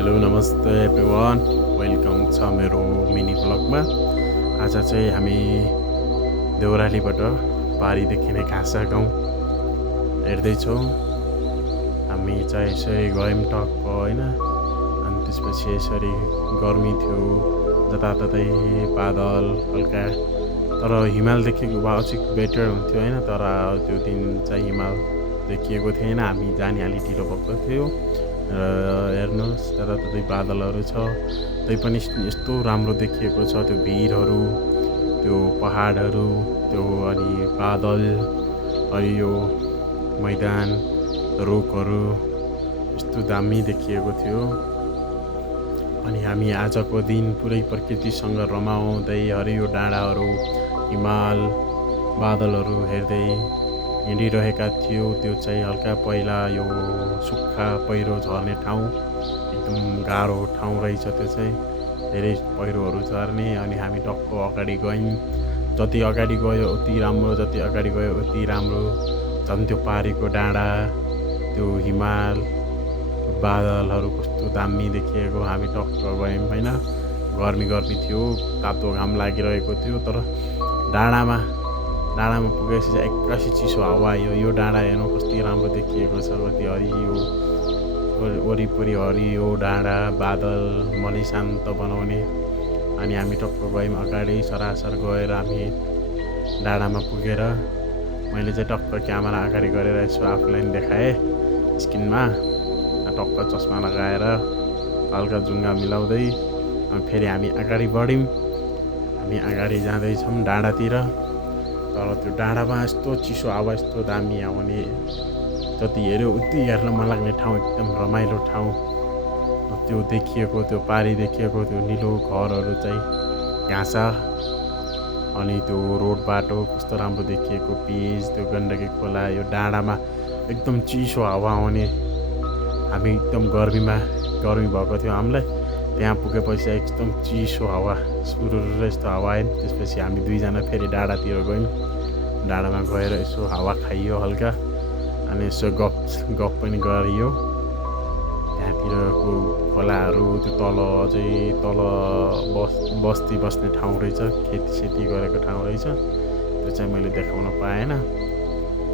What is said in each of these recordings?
Hello नमस्ते everyone, welcome छ मेरो मिनी ब्लगमा। आज चाहिँ हामी देउरालीबाट पारी देखिने घाँसा गाउँ हेर्दैछौँ। हामी चाहिँ यसरी गयौँ टक्क होइन, अनि त्यसपछि यसरी गर्मी थियो, जताततै बादल हल्का, तर हिमाल देखेको भए अझै बेटर हुन्थ्यो होइन। तर त्यो दिन चाहिँ हिमाल देखिएको थिएन, हामी जाने अलि ढिलो भएको थियो। र हेर्नुहोस् जताततै बादलहरू छ, तैपनि यस्तो राम्रो देखिएको छ। त्यो भिरहरू, त्यो पहाडहरू, त्यो अनि बादल, अनि यो मैदान, रुखहरू यस्तो दामी देखिएको थियो। अनि हामी आजको दिन पुरै प्रकृतिसँग रमाउँदै हरियो डाँडाहरू, हिमाल, बादलहरू हेर्दै हिँडिरहेका थियौँ। त्यो चाहिँ हल्का पहिला यो सुक्खा पहिरो झर्ने ठाउँ, एकदम गाह्रो ठाउँ रहेछ त्यो चाहिँ, धेरै पहिरोहरू झर्ने। अनि हामी टक्क अगाडि गयौँ, जति अगाडि गयो उति राम्रो, जति अगाडि गयो उति राम्रो। झन् त्यो पारीको डाँडा, त्यो हिमाल, त्यो बादलहरू कस्तो दामी देखिएको। हामी टक्क गयौँ होइन, गर्मी थियो, तातो घाम लागिरहेको थियो। तर डाँडामा पुगेपछि चाहिँ एक्कासी चिसो हावा आयो। यो डाँडा हेर्नु कति राम्रो देखिएको छ, कति हरियो, वरिपरि हरियो डाँडा, बादल मनलाई शान्त बनाउने। अनि हामी टक्क गयौँ अगाडि, सरासर गएर हामी डाँडामा पुगेर मैले चाहिँ टक्क क्यामेरा अगाडि गरेर यसो आफूलाई नि देखाएँ स्क्रिनमा, टक्क चस्मा लगाएर हल्का जुङ्गा मिलाउँदै। फेरि हामी अगाडि बढ्यौँ, हामी अगाडि जाँदैछौँ डाँडातिर। तर त्यो डाँडामा यस्तो चिसो हावा, यस्तो दामी आउने, जति हेऱ्यो उति हेर्न मन लाग्ने ठाउँ, एकदम रमाइलो ठाउँ। त्यो देखिएको, त्यो पारी देखिएको, त्यो निलो घरहरू चाहिँ घाँसा, अनि त्यो रोड बाटो कस्तो राम्रो देखिएको, पिच, त्यो गण्डकी खोला, यो डाँडामा एकदम चिसो हावा आउने। हामी एकदम गर्मी भएको थियो हामीलाई, त्यहाँ पुगेपछि एकदम चिसो हावा, सुरुर यस्तो हावा आयो। त्यसपछि हामी दुईजना फेरि डाँडातिर गयौँ। डाँडामा गएर यसो हावा खाइयो हल्का, अनि यसो गफ पनि गरियो। त्यहाँतिरको खोलाहरू, त्यो तल अझै तल बस्ती बस्ने ठाउँ रहेछ, खेतीसेती गरेको ठाउँ रहेछ, त्यो चाहिँ मैले देखाउन पाएन।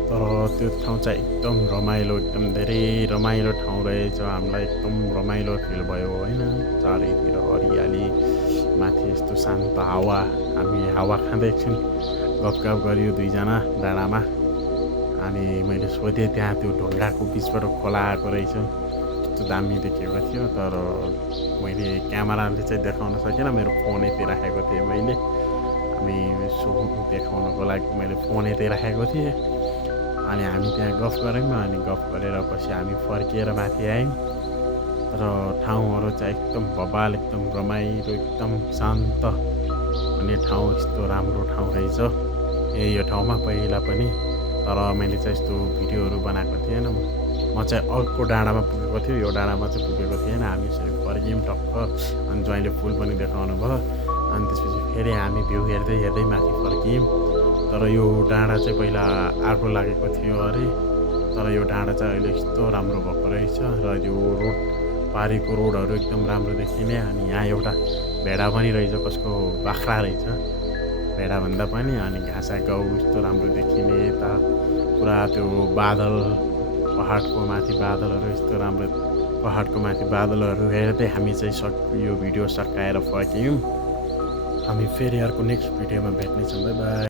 तर त्यो ठाउँ चाहिँ एकदम रमाइलो, एकदम धेरै रमाइलो ठाउँ रहेछ। हामीलाई एकदम रमाइलो फिल भयो होइन, चारैतिर हरियाली, माथि यस्तो शान्त हावा। हामी हावा खाँदै एकछिन गफगाफ गरियो दुईजना डाँडामा। अनि मैले सोधेँ त्यहाँ त्यो ढुङ्गाको बिचबाट खोला आएको रहेछ, कस्तो दामी देखिएको थियो। तर मैले क्यामेराले चाहिँ देखाउन सकेन, मेरो फोन यतै राखेको थिएँ मैले। हामी सो देखाउनको लागि मैले फोन यतै राखेको थिएँ। अनि हामी त्यहाँ गफ गऱ्यौँ, अनि गफ गरेर पछि हामी फर्किएर माथि आयौँ। तर ठाउँहरू चाहिँ एकदम बबाल, एकदम रमाइलो, एकदम शान्त हुने ठाउँ, यस्तो राम्रो ठाउँ रहेछ यो ठाउँमा पहिला पनि। तर मैले चाहिँ यस्तो भिडियोहरू बनाएको थिएन। म चाहिँ अर्को डाँडामा पुगेको थियो, यो डाँडामा चाहिँ पुगेको थिएन। हामी यसरी फर्क्यौँ टक्क, अनि ज्वाइँले फुल पनि देखाउनु भयो। अनि त्यसपछि फेरि हामी भ्यू हेर्दै माथि फर्क्यौँ। तर यो डाँडा चाहिँ पहिला आगो लागेको थियो अरे, तर यो डाँडा चाहिँ अहिले यस्तो राम्रो भएको रहेछ। र यो रोड, पारीको रोडहरू एकदम राम्रो देखिने। अनि यहाँ एउटा भेडा पनि रहेछ, कसको बाख्रा रहेछ भेडाभन्दा पनि। अनि घाँसा गाउँ यस्तो राम्रो देखिने, यता पुरा त्यो बादल, पहाडको माथि बादलहरू यस्तो राम्रो, पहाडको माथि बादलहरू हेर्दै हामी चाहिँ यो भिडियो सकाएर फर्क्यौँ। हामी फेरि अर्को नेक्स्ट भिडियोमा भेट्नेछौँ। By by.